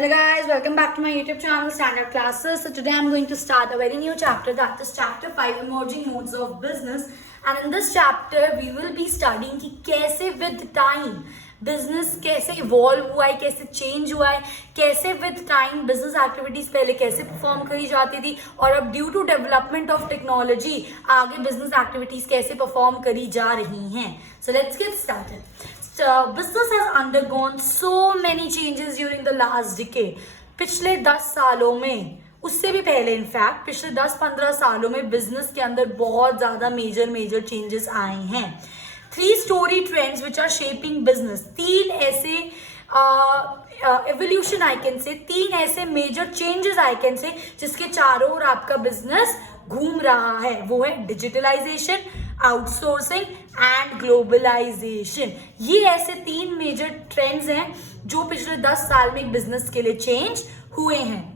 Hello guys, welcome back to my YouTube channel Standard Classes. So today I'm going to start a very new chapter, that is chapter 5 Emerging Modes of Business. And in this chapter we will be studying कि कैसे with time business कैसे evolve हुआ है, कैसे change हुआ है, कैसे with time business activities पहले कैसे परफॉर्म करी जाती थी और अब due to development of technology आगे बिजनेस एक्टिविटीज कैसे परफॉर्म करी जा रही हैं. So let's get started. Business has undergone so many changes during the last decade. पिछले 10 सालों में, उससे भी पहले इनफैक्ट पिछले 10-15 सालों में बिजनेस के अंदर बहुत ज़्यादा मेजर चेंजेस आए हैं. 3 story trends which are shaping business. 3 ऐसे evolution I can say, 3 ऐसे major changes I can say जिसके चारों ओर आपका बिजनेस घूम रहा है. वो है डिजिटलाइजेशन, आउटसोर्सिंग एंड ग्लोबलाइजेशन. ये ऐसे 3 मेजर ट्रेंड्स हैं जो पिछले 10 साल में बिजनेस के लिए चेंज हुए हैं.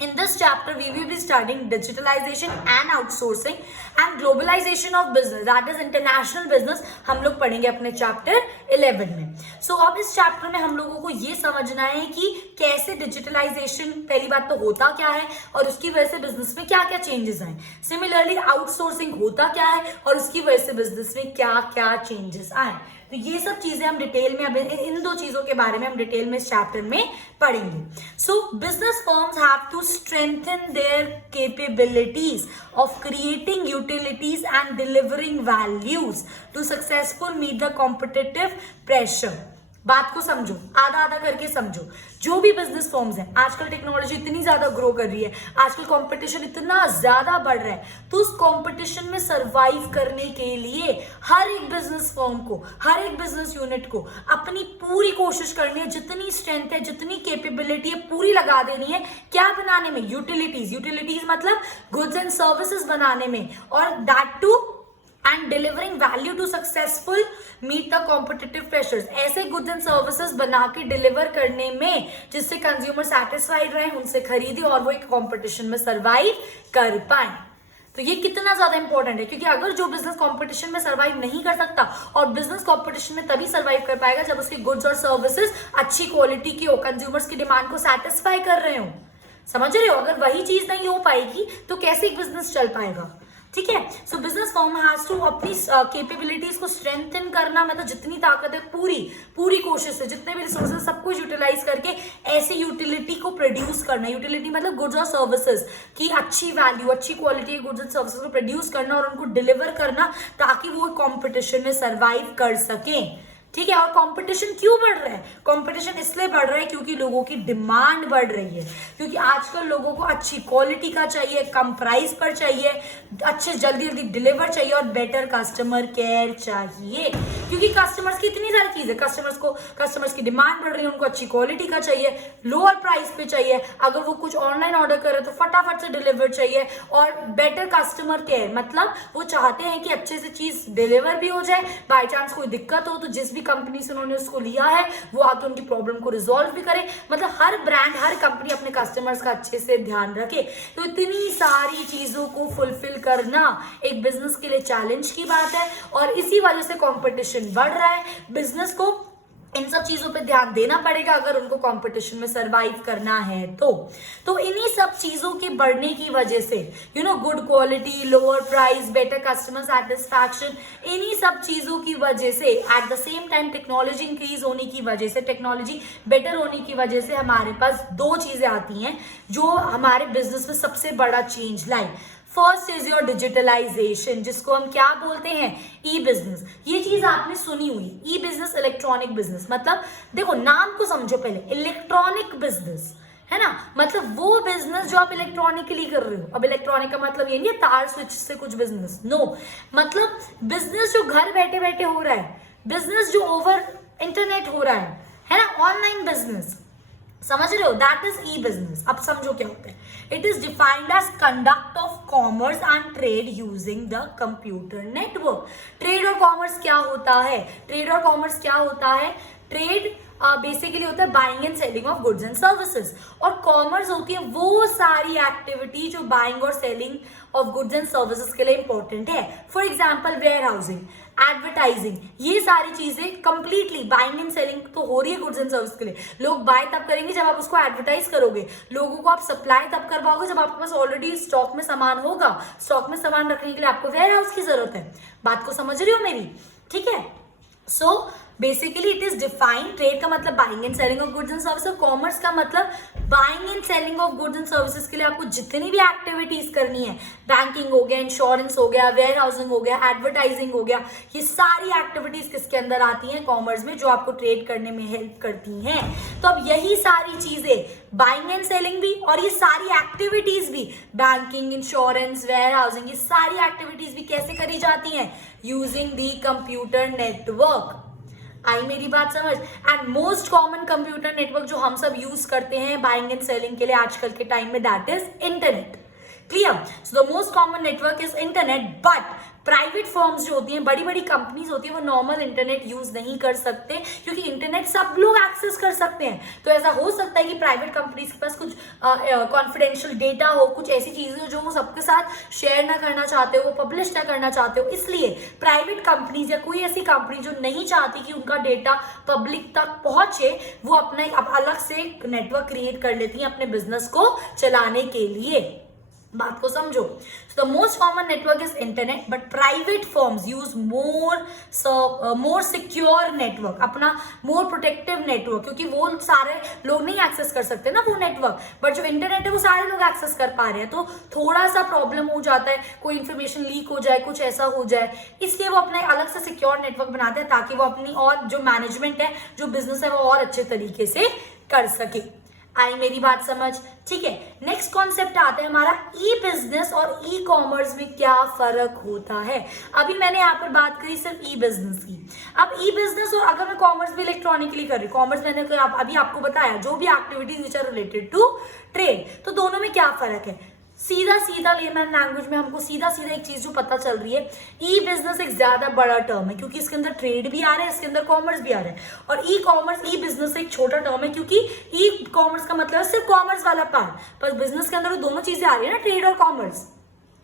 In this chapter, we will be studying digitalization and outsourcing and globalization of business, that is international business. हम लोग पढ़ेंगे अपने chapter 11 में. So अब इस chapter में हम लोगों को ये समझना है कि कैसे digitalization, पहली बात तो होता क्या है और उसकी वजह से business में क्या क्या changes आए. Similarly, outsourcing होता क्या है और उसकी वजह से business में क्या क्या changes आए. तो ये सब चीजें हम डिटेल में, अब इन 2 चीजों के बारे में हम डिटेल में इस चैप्टर में पढ़ेंगे. So business firms have to strengthen their capabilities of creating utilities and delivering values to successful meet the competitive pressure. बात को समझो, आधा आधा करके समझो. जो भी बिजनेस फॉर्म्स हैं, आजकल टेक्नोलॉजी इतनी ज्यादा ग्रो कर रही है, आजकल कंपटीशन इतना ज्यादा बढ़ रहा है, तो उस कंपटीशन में सरवाइव करने के लिए हर एक बिजनेस फॉर्म को, हर एक बिजनेस यूनिट को अपनी पूरी कोशिश करनी है, जितनी स्ट्रेंथ है, जितनी कैपेबिलिटी है, पूरी लगा देनी है. क्या बनाने में? यूटिलिटीज मतलब गुड्स एंड सर्विसेज बनाने में, और that to and delivering value to successful meet the competitive pressures. ऐसे गुड्स एंड सर्विसेज बना के डिलीवर करने में जिससे कंज्यूमर सेटिस्फाइड रहे, उनसे खरीदे और वो एक कॉम्पिटिशन में सर्वाइव कर पाए. तो ये कितना ज्यादा इंपॉर्टेंट है, क्योंकि अगर जो बिजनेस कंपटीशन में सर्वाइव नहीं कर सकता, और बिजनेस कंपटीशन में तभी सर्वाइव कर पाएगा जब उसके गुड्स और सर्विसेज अच्छी क्वालिटी की हो, कंज्यूमर्स की डिमांड को सेटिस्फाई कर रहे हो. समझ रहे हो? अगर वही चीज नहीं हो पाएगी तो कैसे एक बिजनेस चल पाएगा. ठीक है. So business firm has to अपनी कैपेबिलिटीज को स्ट्रेंथन करना, मतलब जितनी ताकत है पूरी कोशिश से, जितने भी रिसोर्सेज सब कुछ यूटिलाइज करके ऐसे यूटिलिटी को प्रोड्यूस करना. यूटिलिटी मतलब गुड्स और सर्विसेज की अच्छी वैल्यू, अच्छी क्वालिटी के गुड्स एंड सर्विसेज को प्रोड्यूस करना और उनको डिलीवर करना, ताकि वो कॉम्पिटिशन में सर्वाइव कर सके. ठीक है. और कंपटीशन क्यों बढ़ रहा है? कंपटीशन इसलिए बढ़ रहा है क्योंकि लोगों की डिमांड बढ़ रही है, क्योंकि आजकल लोगों को अच्छी क्वालिटी का चाहिए, कम प्राइस पर चाहिए, अच्छे जल्दी डिलीवर चाहिए और बेटर कस्टमर केयर चाहिए. क्योंकि कस्टमर्स की इतनी सारी चीजें, कस्टमर्स की डिमांड बढ़ रही है, उनको अच्छी क्वालिटी का चाहिए, लोअर प्राइस पे चाहिए, अगर वो कुछ ऑनलाइन ऑर्डर करे तो फटाफट से डिलीवर चाहिए, और बेटर कस्टमर केयर मतलब वो चाहते हैं कि अच्छे से चीज डिलीवर भी हो जाए, बाई चांस कोई दिक्कत हो तो जिस कंपनी से उन्होंने उसको लिया है वो आके उनकी प्रॉब्लम को रिजॉल्व भी करे. मतलब हर ब्रांड, हर कंपनी अपने कस्टमर्स का अच्छे से ध्यान रखे. तो इतनी सारी चीजों को फुलफिल करना एक बिजनेस के लिए चैलेंज की बात है, और इसी वजह से कंपटीशन बढ़ रहा है. बिजनेस को इन सब चीजों पे ध्यान देना पड़ेगा अगर उनको कंपटीशन में सरवाइव करना है तो इन्हीं सब चीजों के बढ़ने की वजह से, good quality, lower price, better customer satisfaction, इन्हीं सब चीजों की वजह से, at the same time technology increase होने की वजह से, टेक्नोलॉजी बेटर होने की वजह से हमारे पास 2 चीजें आती हैं जो हमारे बिजनेस में सबसे बड़ा चेंज लाई. फर्स्ट इज योर डिजिटलाइजेशन, जिसको हम क्या बोलते हैं? E business. ये चीज आपने सुनी हुई, ई बिजनेस, इलेक्ट्रॉनिक बिजनेस. मतलब देखो, नाम को समझो पहले. इलेक्ट्रॉनिक बिजनेस है ना, मतलब वो बिजनेस जो आप इलेक्ट्रॉनिकली कर रहे हो. अब इलेक्ट्रॉनिक का मतलब ये नहीं है तार स्विच से कुछ बिजनेस, नो. मतलब बिजनेस जो घर बैठे बैठे हो रहा है, बिजनेस जो ओवर इंटरनेट हो रहा है ना, ऑनलाइन बिजनेस. समझ रहे हो? That is e business. अब समझो क्या होता है. It is defined as conduct of commerce and trade using the computer network. Trade और कॉमर्स क्या होता है? ट्रेड और कॉमर्स क्या होता है? ट्रेड बेसिकली होता है buying and selling of goods and services, और कॉमर्स होती है वो सारी एक्टिविटी जो बाइंग और selling of goods and services के लिए इंपॉर्टेंट है। For example warehousing, advertising, ये सारी चीजें कंप्लीटली बाइंग एंड सेलिंग तो हो रही है गुड्स एंड सर्विस के लिए। लोग बाय तब करेंगे जब आप उसको एडवर्टाइज करोगे, लोगों को आप सप्लाई तब कर पाओगे जब आपके पास ऑलरेडी स्टॉक में सामान होगा। स्टॉक में सामान रखने के लिए आपको वेयर हाउस की जरूरत है। बात को समझ रही हो मेरी? ठीक है। So basically it is defined, trade का मतलब buying and selling of goods and services, commerce का मतलब buying and selling of goods and services के लिए आपको जितनी भी एक्टिविटीज करनी है, बैंकिंग हो गया, इंश्योरेंस हो गया, वेयर हाउसिंग हो गया, एडवर्टाइजिंग हो गया, ये सारी एक्टिविटीज किसके अंदर आती हैं? कॉमर्स में, जो आपको ट्रेड करने में हेल्प करती हैं। तो अब यही सारी चीजें बाइंग एंड सेलिंग भी और ये सारी एक्टिविटीज भी, बैंकिंग, इंश्योरेंस, वेयर हाउसिंग, ये सारी एक्टिविटीज भी कैसे करी जाती हैं? Using the computer network. आई मेरी बात समझ? And most common computer network जो हम सब यूज करते हैं बाइंग एंड सेलिंग के लिए आजकल के टाइम में, that is internet. Clear? So the most common network is internet, but private firms जो होती हैं, बड़ी बड़ी कंपनीज होती है, वो नॉर्मल इंटरनेट यूज नहीं कर सकते, क्योंकि इंटरनेट सब लोग एक्सेस कर सकते हैं। तो ऐसा हो सकता है कि प्राइवेट कंपनीज के पास कुछ कॉन्फिडेंशियल डेटा हो, कुछ ऐसी चीजें हो जो वो सबके साथ शेयर ना करना चाहते हो, वो पब्लिश ना करना चाहते हो। इसलिए प्राइवेट कंपनीज या कोई ऐसी कंपनी जो नहीं चाहती कि उनका डेटा पब्लिक तक पहुंचे, वो अपना एक अलग से नेटवर्क क्रिएट कर लेती है अपने बिजनेस को चलाने के लिए। बात को समझो। So the most common network is internet, but private firms use more secure network, अपना more protective network, क्योंकि वो सारे लोग नहीं एक्सेस कर सकते ना वो नेटवर्क, बट जो इंटरनेट है वो सारे लोग एक्सेस कर पा रहे हैं। तो थोड़ा सा प्रॉब्लम हो जाता है, कोई इन्फॉर्मेशन लीक हो जाए, कुछ ऐसा हो जाए, इसलिए वो अपना अलग से सिक्योर नेटवर्क बनाते हैं ताकि वो अपनी और जो मैनेजमेंट है, जो बिजनेस है, वो और अच्छे तरीके से कर सके। आई मेरी बात समझ? ठीक है। नेक्स्ट कॉन्सेप्ट आता है हमारा ई बिजनेस और ई कॉमर्स में क्या फर्क होता है। अभी मैंने यहाँ पर बात करी सिर्फ ई बिजनेस की। अब ई बिजनेस और अगर मैं कॉमर्स भी इलेक्ट्रॉनिकली कर रही हूँ, कॉमर्स मैंने अभी आपको बताया जो भी activities which are related to trade, तो दोनों में क्या फर्क है? सीधा सीधा लेमन लैंग्वेज में हमको सीधा सीधा एक चीज जो पता चल रही है, ई बिजनेस एक ज्यादा बड़ा टर्म है क्योंकि इसके अंदर ट्रेड भी आ रहा है, इसके अंदर कॉमर्स भी आ रहा है, और ई कॉमर्स, ई बिजनेस एक छोटा टर्म है क्योंकि ई कॉमर्स का मतलब है सिर्फ कॉमर्स वाला पार्ट, पर बिजनेस के अंदर दोनों चीजें आ रही है ना, ट्रेड और कॉमर्स।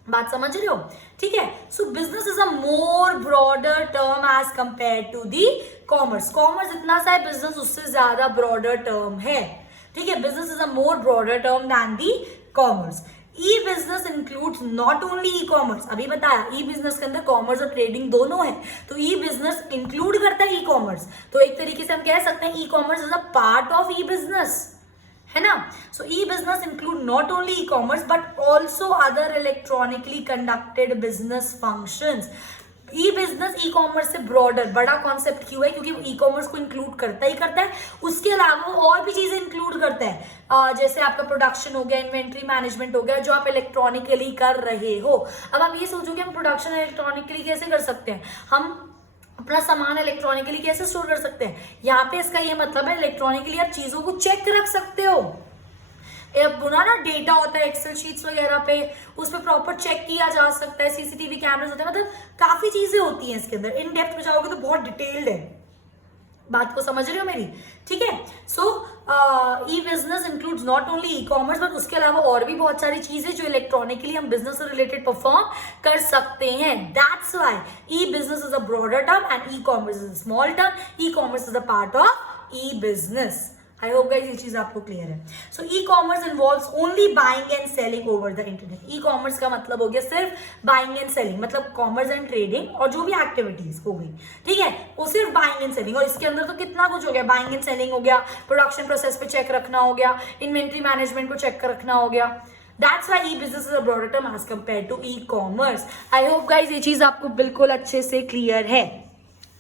बात समझ रहे हो? ठीक है। So business is a more broader term as compare to the commerce. Commerce इतना सा है, बिजनेस उससे ज्यादा ब्रॉडर टर्म है। ठीक है। Business is a more broader term than the commerce. E business includes not only e commerce, अभी बताया ई बिजनेस के अंदर कॉमर्स और ट्रेडिंग दोनों है, तो ई बिजनेस इंक्लूड करता है ई कॉमर्स। तो एक तरीके से हम कह सकते हैं e commerce is a part of e business, है ना। So e business include not only e commerce but also other electronically conducted business functions. E business e commerce से ब्रॉडर, बड़ा कॉन्सेप्ट क्यों है? क्योंकि वो ई कॉमर्स को include करता ही करता है, उसके अलावा वो और भी चीजें इंक्लूड करता है, जैसे आपका प्रोडक्शन हो गया, इन्वेंट्री मैनेजमेंट हो गया, जो आप इलेक्ट्रॉनिकली कर रहे हो। अब आप ये सोचो कि हम प्रोडक्शन इलेक्ट्रॉनिकली कैसे कर सकते हैं, हम अपना सामान इलेक्ट्रॉनिकली कैसे स्टोर कर सकते हैं। यहाँ पे इसका ये मतलब है इलेक्ट्रॉनिकली आप चीजों को चेक रख सकते हो। बुना ना डेटा होता है एक्सेल शीट्स वगैरह पे, उस पर प्रॉपर चेक किया जा सकता है, सीसीटीवी कैमरास होते हैं, मतलब काफी चीजें होती हैं इसके अंदर। इन डेप्थ में जाओगे तो बहुत डिटेल्ड है। बात को समझ रहे हो मेरी? ठीक है। So e business includes not only e commerce but उसके अलावा और भी बहुत सारी चीजें जो इलेक्ट्रॉनिकली हम बिजनेस से रिलेटेड परफॉर्म कर सकते हैं। That's why e business is a broader term and e commerce is a small term. E commerce is a part of e business. I hope guys ये चीज आपको क्लियर है। So e commerce involves only buying and selling over the internet. E commerce का मतलब हो गया सिर्फ buying and selling, मतलब कॉमर्स एंड ट्रेडिंग और जो भी एक्टिविटीज हो गई, ठीक है, वो सिर्फ बाइंग एंड सेलिंग। और इसके अंदर तो कितना कुछ हो गया, बाइंग एंड सेलिंग हो गया, प्रोडक्शन प्रोसेस पे चेक रखना हो गया, इन्वेंट्री मैनेजमेंट को चेक रखना हो गया। That's why e-business is a broader term as compared to e-commerce. I hope guys ये चीज आपको बिल्कुल अच्छे से क्लियर है।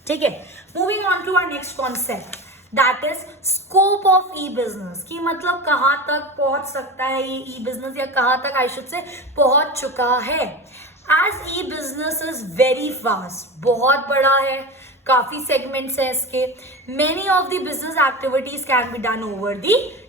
ठीक है। Moving on to our next concept. That is scope of e business, की मतलब कहां तक पहुंच सकता है ये ई बिजनेस, या कहां तक आई शुड से पहुंच चुका है। As e business is very fast, बहुत बड़ा है, काफी सेगमेंट्स है इसके। Many of the business activities can be done over the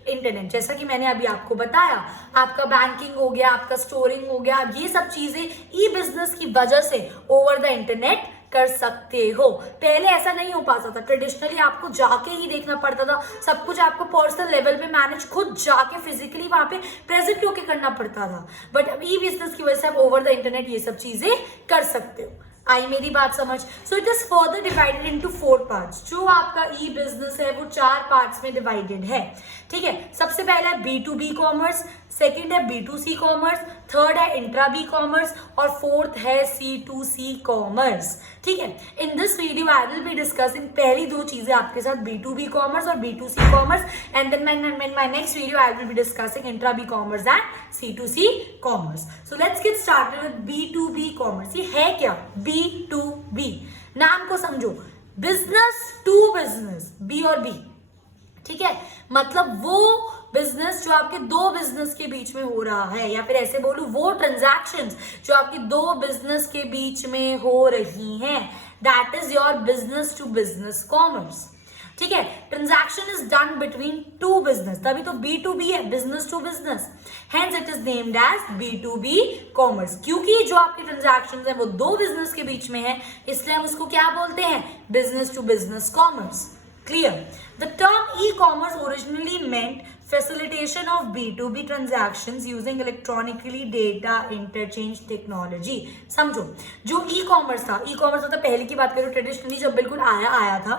internet, जैसा कि मैंने अभी आपको बताया, आपका बैंकिंग हो गया, आपका स्टोरिंग हो गया, ये सब चीजें ई बिजनेस की वजह से ओवर द इंटरनेट कर सकते हो। पहले ऐसा नहीं हो पाता था, ट्रेडिशनली आपको जाके ही देखना पड़ता था, सब कुछ आपको पर्सनल लेवल पे मैनेज खुद जाके फिजिकली वहां पे प्रेजेंट होके करना पड़ता था। बट अब ई बिजनेस की वजह से आप ओवर द इंटरनेट ये सब चीजें कर सकते हो। आई मेरी बात समझ? So it is further divided into 4 parts. जो आपका ई बिजनेस है वो 4 पार्ट्स में डिवाइडेड है, ठीक है। सबसे पहला है B2B कॉमर्स, सेकंड है B2C कॉमर्स, थर्ड है इंट्रा बी कॉमर्स और फोर्थ है C2C कॉमर्स, ठीक है। In this video I will be discussing पहली 2 चीजें आपके साथ, B2B कॉमर्स और B2C commerce, and then my next video I will be discussing intra B commerce and C2C commerce. So let's get started with B2B commerce. ये है क्या? B2B, नाम को समझो, बिजनेस टू बिजनेस, बी और B, ठीक है। मतलब वो बिजनेस जो आपके 2 बिजनेस के बीच में हो रहा है, या फिर ऐसे बोलूं वो ट्रांजैक्शंस जो आपके 2 बिजनेस के बीच में हो रही हैं, that is your business to business commerce, ठीक है। Transaction is done between 2 business, तभी तो B2B है, business to business, hence it is named as B2B commerce. क्योंकि जो आपके ट्रांजैक्शंस हैं वो 2 बिजनेस के बीच में है, इसलिए हम उसको क्या बोलते हैं? Business to business commerce. Clear? The term e-commerce originally meant facilitation of B2B transactions using electronically data interchange technology। समझो, जो ई-कॉमर्स था, ई-कॉमर्स मतलब पहले की बात करो ट्रेडिशनली जब बिल्कुल आया था,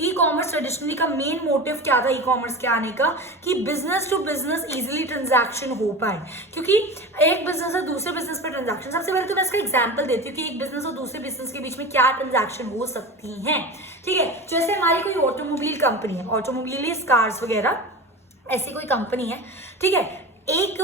ई-कॉमर्स ट्रेडिशनली का मेन मोटिव क्या था ई-कॉमर्स के आने का? कि business to business easily transaction हो पाए। क्योंकि एक बिजनेस से दूसरे बिजनेस पर ट्रांजैक्शन, सबसे पहले तो मैं इसका एग्जांपल देती हूँ कि एक बिजनेस और दूसरे बिजनेस के बीच में क्या ट्रांजैक्शन हो सकती हैं, ठीक है। जैसे हमारी कोई ऑटोमोबाइल कंपनी है, ऑटोमोबाइल कार्स वगैरह ऐसी कोई कंपनी है, ठीक है। एक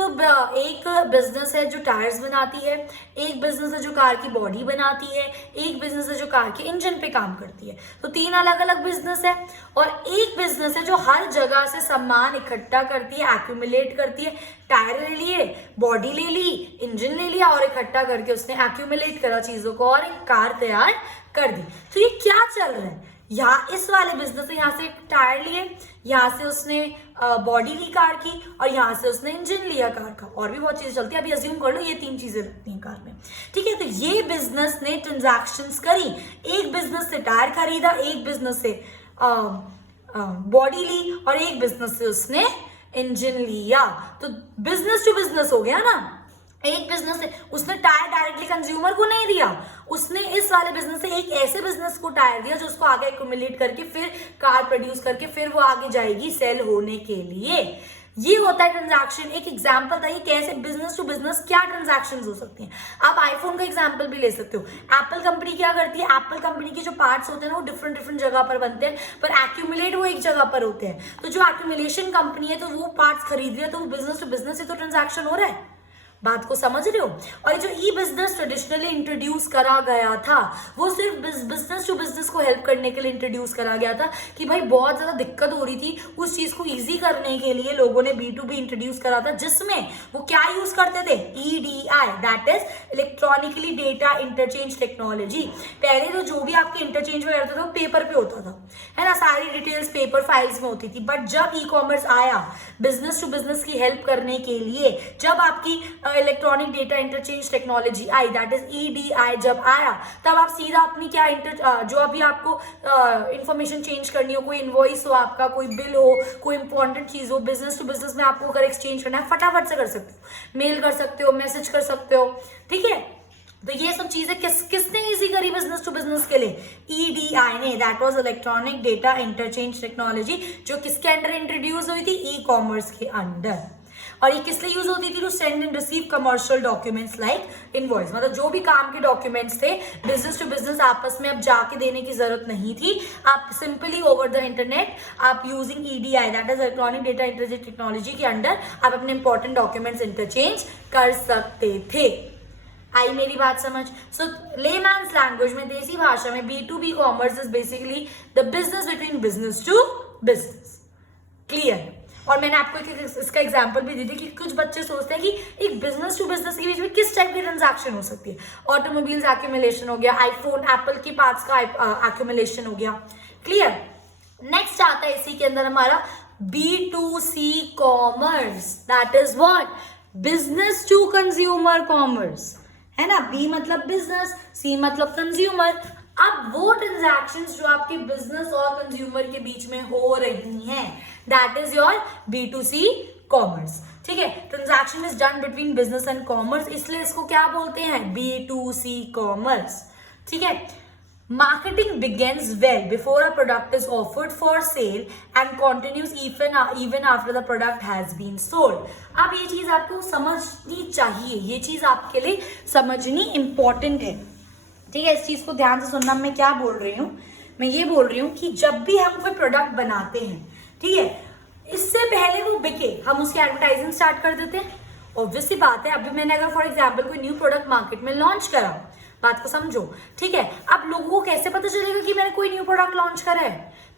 बिजनेस है जो टायर्स बनाती है, एक बिजनेस है जो कार की बॉडी बनाती है, एक बिजनेस है जो कार के इंजन पे काम करती है। तो 3 अलग अलग बिजनेस है। और एक बिजनेस है जो हर जगह से सामान इकट्ठा करती है, एक्यूमुलेट करती है। टायर ले लिए, बॉडी ले ली, इंजन ले लिया और इकट्ठा करके उसने एक्यूमुलेट करा चीजों को और एक कार तैयार कर दी। तो ये क्या चल रहा है? यहाँ इस वाले बिजनेस में यहाँ से टायर लिए, यहाँ से उसने बॉडी ली कार की, और यहाँ से उसने इंजन लिया कार का। और भी बहुत चीजें चलती है, अभी अज्यूम कर लो ये 3 चीजें लगती हैं कार में, ठीक है। तो ये बिजनेस ने ट्रांजैक्शंस करी, एक बिजनेस से टायर खरीदा, एक बिजनेस से बॉडी ली और एक बिजनेस से उसने इंजन लिया। तो बिजनेस टू बिजनेस हो गया ना। एक बिजनेस से उसने टायर डायरेक्टली कंज्यूमर को नहीं दिया, उसने इस वाले बिजनेस से एक ऐसे बिजनेस को टायर दिया जो उसको आगे एक्यूमुलेट करके फिर कार प्रोड्यूस करके फिर वो आगे जाएगी सेल होने के लिए। ये होता है ट्रांजैक्शन। एक एग्जांपल था ये कैसे बिजनेस टू बिजनेस क्या ट्रांजैक्शंस हो सकती हैं। आप आईफोन का एग्जांपल भी ले सकते हो। एप्पल कंपनी क्या करती है? एप्पल कंपनी के जो पार्ट्स होते हैं ना वो डिफरेंट जगह पर बनते हैं, पर एक्यूमुलेट वो एक जगह पर होते हैं। तो जो एक्यूमुलेशन कंपनी है तो वो पार्ट्स खरीद रही है, तो वो बिजनेस टू बिजनेस से तो ट्रांजैक्शन हो रहा है। बात को समझ रहे हो? और जो ई बिजनेस ट्रेडिशनली इंट्रोड्यूस करा गया था वो सिर्फ बिजनेस टू बिजनेस को हेल्प करने के लिए इंट्रोड्यूस करा गया था कि भाई बहुत ज्यादा दिक्कत हो रही थी, उस चीज को इजी करने के लिए लोगों ने B2B इंट्रोड्यूस करा था, जिसमें वो क्या यूज करते थे? EDI, that is electronically data interchange technology. पहले तो जो भी आपके इंटरचेंज में करता था वो पेपर पे होता था, है ना, सारी डिटेल्स पेपर फाइल्स में होती थी। बट जब ई-कॉमर्स आया बिजनेस टू बिजनेस की हेल्प करने के लिए, जब आपकी electronic data interchange technology I, that is EDI जब आया, तब आप सीधा अपनी क्या जो अभी आपको इंफॉर्मेशन चेंज करनी हो, कोई इनवॉइस हो आपका, कोई बिल हो, कोई इंपॉर्टेंट चीज हो, बिजनेस टू बिजनेस में आपको अगर एक्सचेंज करना है फटाफट से कर सकते हो, मेल कर सकते हो, मैसेज कर सकते हो, ठीक है। तो ये सब चीजें किसने इजी करी बिजनेस टू बिजनेस के लिए? EDI ने, that was electronic data interchange technology, जो किसके अंडर इंट्रोड्यूस हुई थी? ई-कॉमर्स के अंडर। और ये किस लिए यूज होती थी? To send and receive commercial documents like invoice. मतलब जो भी काम के डॉक्यूमेंट्स थे बिजनेस टू बिजनेस आपस में अब जाके देने की जरूरत नहीं थी, आप सिंपली ओवर द इंटरनेट आप using EDI, that is electronic data interchange technology के अंडर आप अपने इंपॉर्टेंट डॉक्यूमेंट्स इंटरचेंज कर सकते थे। आई मेरी बात समझ? सो लेमैन्स लैंग्वेज में, देसी भाषा में, B2B commerce is basically the business between business to business. Clear? और मैंने आपको इसका एग्जांपल भी दी थी कि कुछ बच्चे सोचते हैं कि एक बिजनेस टू बिजनेस के बीच में किस टाइप की ट्रांजैक्शन हो सकती है। ऑटोमोबाइल्स एक्यूमुलेशन हो गया, आईफोन एप्पल की पार्ट्स का एक्यूमुलेशन हो गया। क्लियर? नेक्स्ट आता है इसी के अंदर हमारा B2C commerce, that is what? Business to consumer commerce, है ना। B मतलब बिजनेस, C मतलब कंज्यूमर। अब वो ट्रांजैक्शंस जो आपके बिजनेस और कंज्यूमर के बीच में हो रही हैं, that is your B2C commerce. ठीक है, transaction is done between business and commerce, इसलिए इसको क्या बोलते हैं, B2C कॉमर्स। ठीक है, marketing begins well before a product is offered for sale and continues even after the product has been sold। अब ये चीज आपको समझनी चाहिए, ये चीज आपके लिए समझनी इंपॉर्टेंट है। ठीक है, इस चीज को ध्यान से सुनना। मैं क्या बोल रही हूँ, मैं ये बोल रही हूँ कि जब भी हम कोई प्रोडक्ट बनाते हैं, ठीक है, इससे पहले वो बिके हम उसकी एडवर्टाइजिंग स्टार्ट कर देते हैं। ऑब्वियस सी बात है, अभी मैंने अगर फॉर एग्जाम्पल कोई न्यू प्रोडक्ट मार्केट में लॉन्च करा, बात को समझो, ठीक है, अब लोगों को कैसे पता चलेगा कि मैंने कोई न्यू प्रोडक्ट लॉन्च करा है,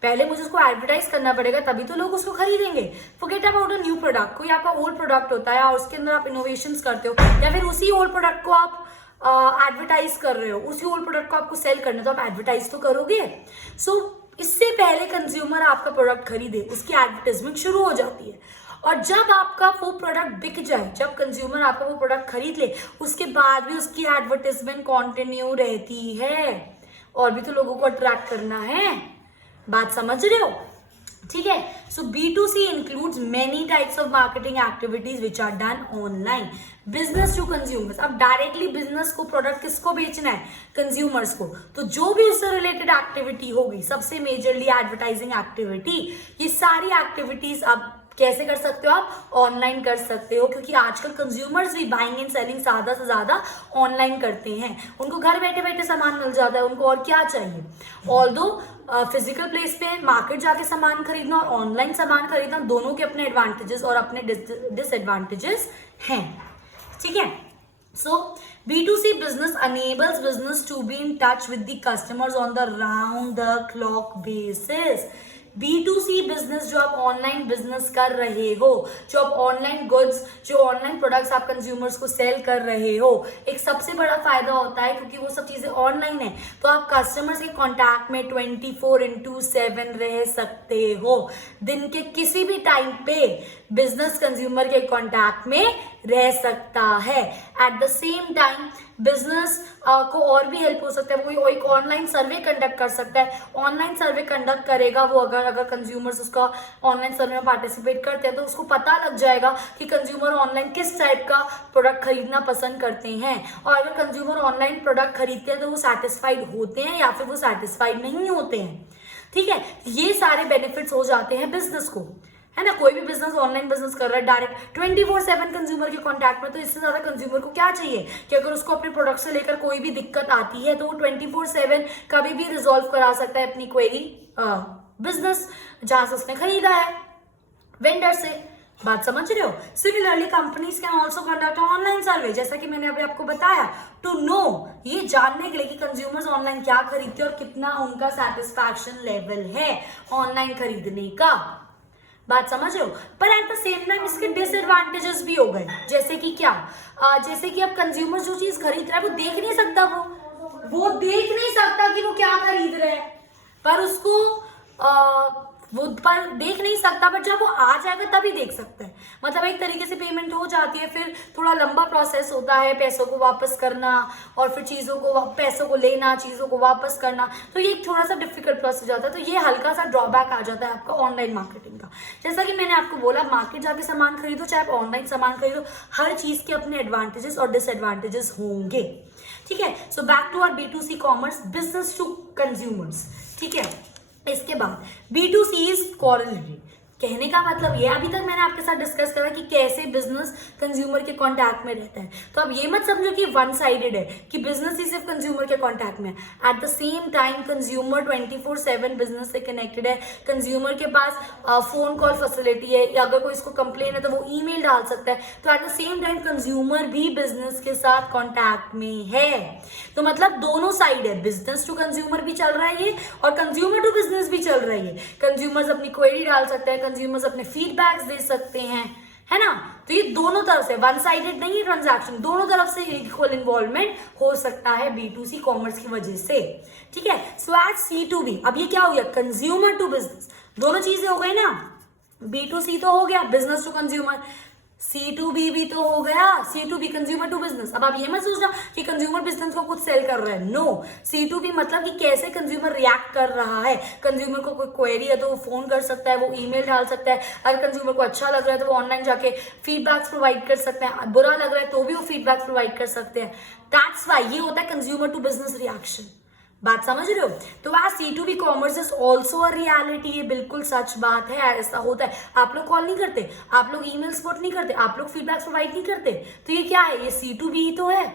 पहले मुझे उसको एडवर्टाइज करना पड़ेगा, तभी तो लोग उसको खरीदेंगे। Forget about a new product, कोई आपका ओल्ड प्रोडक्ट होता है और उसके अंदर आप इनोवेशंस करते हो, या फिर उसी ओल्ड प्रोडक्ट को आप एडवर्टाइज कर रहे हो, उसी ओल्ड प्रोडक्ट को आपको सेल करना है, तो आप एडवर्टाइज तो करोगे। सो इससे पहले कंज्यूमर आपका प्रोडक्ट खरीदे, उसकी एडवर्टाइजमेंट शुरू हो जाती है। और जब आपका वो प्रोडक्ट बिक जाए, जब कंज्यूमर आपका वो प्रोडक्ट खरीद ले, उसके बाद भी उसकी एडवर्टाइजमेंट कंटिन्यू रहती है, और भी तो लोगों को अट्रैक्ट करना है। बात समझ रहे हो? ठीक है, so B2C includes many types of marketing activities which are done online. Business to consumers, अब डायरेक्टली बिजनेस को प्रोडक्ट किसको बेचना है, कंज्यूमर्स को, तो जो भी उससे रिलेटेड एक्टिविटी होगी, सबसे मेजरली एडवर्टाइजिंग एक्टिविटी, ये सारी एक्टिविटीज अब कैसे कर सकते हो, आप ऑनलाइन कर सकते हो, क्योंकि आजकल कंज्यूमर्स भी बाइंग एंड सेलिंग ज्यादा से ज्यादा ऑनलाइन करते हैं। उनको घर बैठे बैठे सामान मिल जाता है, उनको और क्या चाहिए। ऑल्दो फिजिकल प्लेस पे मार्केट जाके सामान खरीदना और ऑनलाइन सामान खरीदना, दोनों के अपने एडवांटेजेस और अपने डिसएडवांटेजेस हैं। ठीक है, so B2C business enables business to be in touch with the customers on the round the clock basis। B2C business जो आप ऑनलाइन बिजनेस कर रहे हो, जो आप ऑनलाइन गुड्स, जो ऑनलाइन प्रोडक्ट्स आप कंज्यूमर्स को सेल कर रहे हो, एक सबसे बड़ा फायदा होता है क्योंकि वो सब चीजें ऑनलाइन है, तो आप कस्टमर्स के कांटेक्ट में 24/7 रह सकते हो। दिन के किसी भी टाइम पे बिजनेस कंज्यूमर के कांटेक्ट में रह सकता है। At the same time business को और भी हेल्प हो सकता है, कोई एक ऑनलाइन सर्वे कंडक्ट कर सकता है। ऑनलाइन सर्वे कंडक्ट करेगा वो, अगर कंज्यूमर्स उसका ऑनलाइन सर्वे में पार्टिसिपेट करते हैं, तो उसको पता लग जाएगा कि कंज्यूमर ऑनलाइन किस टाइप का प्रोडक्ट खरीदना पसंद करते हैं, और अगर कंज्यूमर ऑनलाइन प्रोडक्ट खरीदते हैं तो वो सेटिस्फाइड होते हैं या फिर वो सेटिस्फाइड नहीं होते हैं। ठीक है, ये सारे बेनिफिट्स हो जाते हैं बिजनेस को, है ना। कोई भी बिजनेस ऑनलाइन बिजनेस कर रहा है डायरेक्ट 24/7 कंज्यूमर के कांटेक्ट में, तो इससे ज्यादा कंज्यूमर को क्या चाहिए कि अगर उसको अपने प्रोडक्ट से लेकर कोई भी दिक्कत आती है तो वो 24/7 कभी भी रिजॉल्व करा सकता है अपनी क्वेरी बिजनेस जहां से उसने खरीदा है, वेंडर से। बात समझ रहे हो? Similarly companies can also conduct online survey, जैसा कि मैंने अभी आपको बताया, टू नो, ये जानने के लिए कि कंज्यूमर्स ऑनलाइन क्या खरीदते हैं और कितना उनका सेटिस्फैक्शन लेवल है ऑनलाइन खरीदने का। बात समझ रहे हो? पर एट द सेम टाइम इसके डिसएडवांटेजेस भी हो गए, जैसे कि क्या, जैसे कि अब कंज्यूमर जो चीज खरीद रहा है वो देख नहीं सकता, वो देख नहीं सकता कि वो क्या खरीद रहा है, पर उसको वो पर देख नहीं सकता, बट जब वो आ जाएगा तभी देख सकता है। मतलब एक तरीके से पेमेंट हो जाती है, फिर थोड़ा लंबा प्रोसेस होता है पैसों को वापस करना, और फिर चीज़ों को पैसों को लेना, चीज़ों को वापस करना, तो ये थोड़ा सा डिफिकल्ट प्रोसेस हो जाता है। तो ये हल्का सा ड्रॉबैक आ जाता है आपका ऑनलाइन मार्केटिंग का। जैसा कि मैंने आपको बोला, मार्केट जाके सामान खरीदो चाहे आप ऑनलाइन सामान खरीदो, हर चीज़ के अपने एडवांटेजेस और डिसएडवांटेजेस होंगे। ठीक है, so back to our B2C commerce, business to consumers. ठीक है, इसके बाद B2C इज कॉरलेटरी। कहने का मतलब ये, अभी तक मैंने आपके साथ डिस्कस करा कि कैसे बिजनेस कंज्यूमर के कांटेक्ट में रहता है, तो अब ये मत समझो कि वन साइडेड है कि बिजनेस ही सिर्फ कंज्यूमर के कांटेक्ट में। At the same time consumer 24/7 business से कनेक्टेड है। कंज्यूमर के पास फोन कॉल फैसिलिटी है, या अगर कोई इसको कंप्लेन है तो वो ईमेल डाल सकता है। तो at the same time consumer भी बिजनेस के साथ कॉन्टैक्ट में है। तो मतलब दोनों साइड है, बिजनेस टू कंज्यूमर भी चल रहा है ये, और कंज्यूमर टू बिजनेस भी चल रहा है ये। कंज्यूमर्स अपनी क्वेरी डाल सकते हैं, कंज्यूमर्स अपने फीडबैक्स दे सकते हैं, है ना। तो ये दोनों तरफ से, वन साइडेड नहीं है ट्रांजैक्शन, दोनों तरफ से इक्वल इन्वॉल्वमेंट हो सकता है B2C कॉमर्स की वजह से। ठीक है, सो एट C2B, अब ये क्या हो गया, कंज्यूमर टू बिजनेस, दोनों चीजें हो गई ना। B2C तो हो गया बिजनेस टू कंज्यूमर, C2B भी तो हो गया, C2B कंज्यूमर टू बिजनेस। अब आप ये मत सोचना कि कंज्यूमर बिजनेस को कुछ सेल कर रहे हैं, नो। C2B मतलब कि कैसे कंज्यूमर रिएक्ट कर रहा है। कंज्यूमर को कोई क्वेरी है तो वो फोन कर सकता है, वो ईमेल डाल सकता है। अगर कंज्यूमर को अच्छा लग रहा है तो वो ऑनलाइन जाके फीडबैक्स प्रोवाइड कर सकते हैं, बुरा लग रहा है तो भी वो फीडबैक प्रोवाइड कर सकते हैं। दैट्स वाई ये होता है कंज्यूमर टू बिजनेस रिएक्शन। बात समझ रहे हो? तो वह C2B commerce is also a reality, ये बिल्कुल सच बात है, ऐसा होता है। आप लोग कॉल नहीं करते, आप लोग ईमेल सपोर्ट नहीं करते, आप लोग फीडबैक प्रोवाइड नहीं करते, तो ये क्या है? ये C2B ही तो है,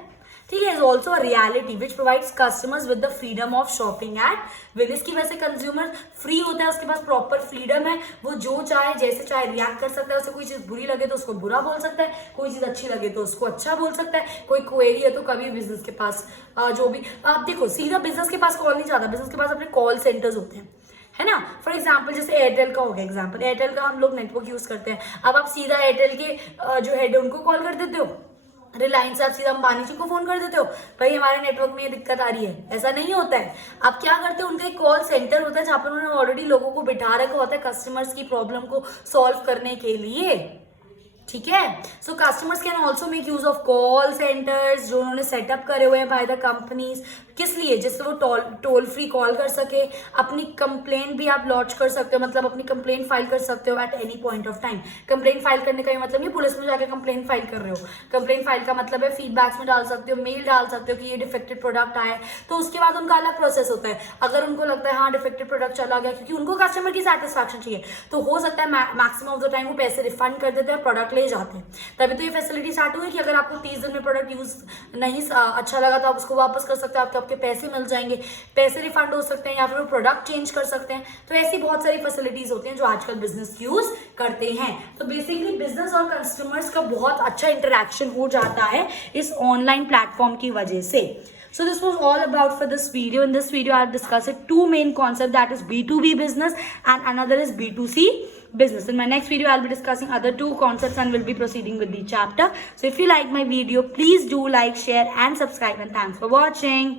ठीक है। Is also a reality which provides customers with the freedom of shopping at village. की वजह से कंज्यूमर फ्री होता है, उसके पास प्रॉपर फ्रीडम है, वो जो चाहे जैसे चाहे रिएक्ट कर सकता है। उसे कोई चीज बुरी लगे तो उसको बुरा बोल सकता है, कोई चीज अच्छी लगे तो उसको अच्छा बोल सकता है। कोई क्वेरी है तो कभी बिजनेस के पास जो भी आप देखो, सीधा बिजनेस के पास कॉल नहीं जाता, बिजनेस के पास अपने कॉल सेंटर्स होते हैं, है ना। फॉर एग्जाम्पल जैसे एयरटेल का हो गया एग्जाम्पल, एयरटेल का हम लोग नेटवर्क यूज करते हैं। अब आप सीधा एयरटेल के जो हेड है उनको कॉल कर देते हो, रिलायंस से आप सीधा अंबानी जी को फोन कर देते हो, भाई हमारे नेटवर्क में ये दिक्कत आ रही है, ऐसा नहीं होता है। आप क्या करते हो, उनका एक कॉल सेंटर होता है जहां पर उन्होंने ऑलरेडी लोगों को बिठा रखा होता है कस्टमर्स की प्रॉब्लम को सॉल्व करने के लिए, ठीक है। सो customers can also make use of call centres जो उन्होंने सेटअप करे हुए हैं बाय द कंपनीज। किस लिए? जिससे वो टोल फ्री कॉल कर सके, अपनी कंप्लेंट भी आप लॉन्च कर सकते हो, मतलब अपनी कंप्लेंट फाइल कर सकते हो at any point of time. Complaint file करने का मतलब नहीं पुलिस में जाकर कंप्लेंट फाइल कर रहे हो। कंप्लेंट फाइल का मतलब है फीडबैक्स में डाल सकते हो, मेल डाल सकते हो कि ये डिफेक्टेड प्रोडक्ट आया है, तो उसके बाद उनका अलग प्रोसेस होता है। अगर उनको लगता है हाँ डिफेक्टेड प्रोडक्ट चला गया, क्योंकि उनको कस्टमर की सेटिस्फैक्शन चाहिए, तो हो सकता है मैक्सिमम ऑफ द टाइम वो पैसे रिफंड कर देते हैं, प्रोडक्ट ले जाते हैं। तभी तो ये फैसिलिटी स्टार्ट हुई कि अगर आपको 30 दिन में प्रोडक्ट यूज नहीं अच्छा लगा तो आप उसको वापस कर सकते हो, आपके पैसे मिल जाएंगे, पैसे रिफंड हो सकते हैं, या फिर प्रोडक्ट चेंज कर सकते हैं। तो ऐसी बहुत सारी फैसिलिटीज होती हैं जो आजकल बिजनेस यूज करते हैं। तो बेसिकली बिजनेस और कस्टमर्स का बहुत अच्छा इंटरेक्शन हो जाता है इस ऑनलाइन प्लेटफॉर्म की वजह से। So this was all about for this video. In this video, I'll discuss it two main concepts, that is B2B business and another is B2C business. In my next video, I'll be discussing other two concepts and will be proceeding with the chapter. So if you like my video, please do like, share and subscribe, and thanks for watching.